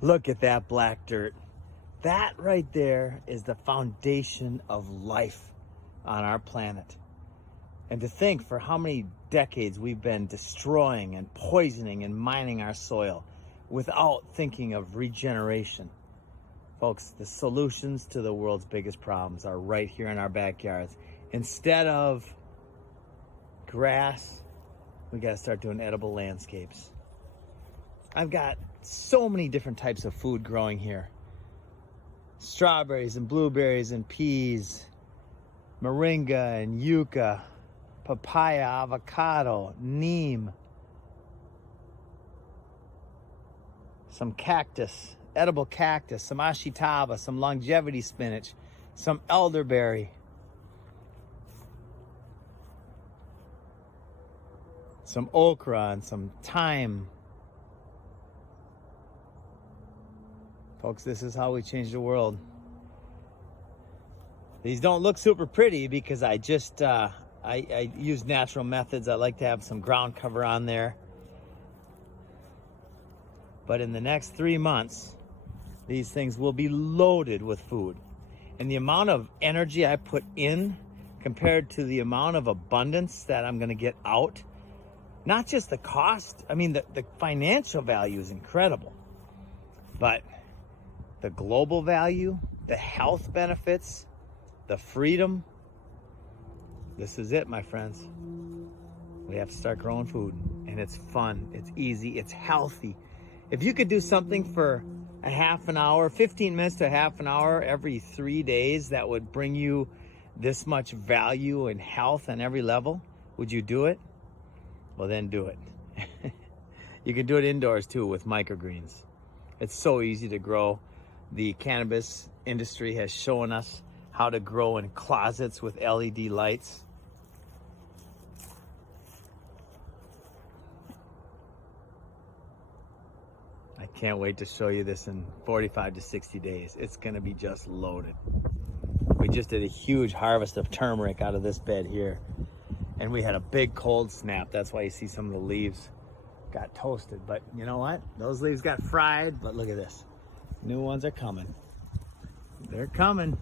Look at that black dirt. That right there is the foundation of life on our planet. And to think for how many decades we've been destroying and poisoning and mining our soil without thinking of regeneration. Folks, the solutions to the world's biggest problems are right here in our backyards. Instead of grass, we got to start doing edible landscapes. I've got so many different types of food growing here. Strawberries and blueberries and peas, moringa and yucca, papaya, avocado, neem, some cactus, edible cactus, some ashitaba, some longevity spinach, some elderberry, some okra and some thyme. Folks, this is how we change the world. These don't look super pretty because I just I use natural methods. I like to have some ground cover on there. But in the next 3 months, these things will be loaded with food. And the amount of energy I put in compared to the amount of abundance that I'm going to get out, not just the cost, I mean, the financial value is incredible. But the global value, the health benefits, the freedom, this is it, my friends. We have to start growing food, and it's fun, it's easy, it's healthy. If you could do something for a half an hour, 15 minutes to a half an hour every 3 days, that would bring you this much value and health on every level, would you do it? Well, then do it. You can do it indoors too with microgreens. It's so easy to grow. The cannabis industry has shown us how to grow in closets with LED lights. I can't wait to show you this in 45 to 60 days. It's gonna be just loaded. We just did a huge harvest of turmeric out of this bed here. And we had a big cold snap. That's why you see some of the leaves got toasted. But you know what? Those leaves got fried, but look at this. New ones are coming. They're coming.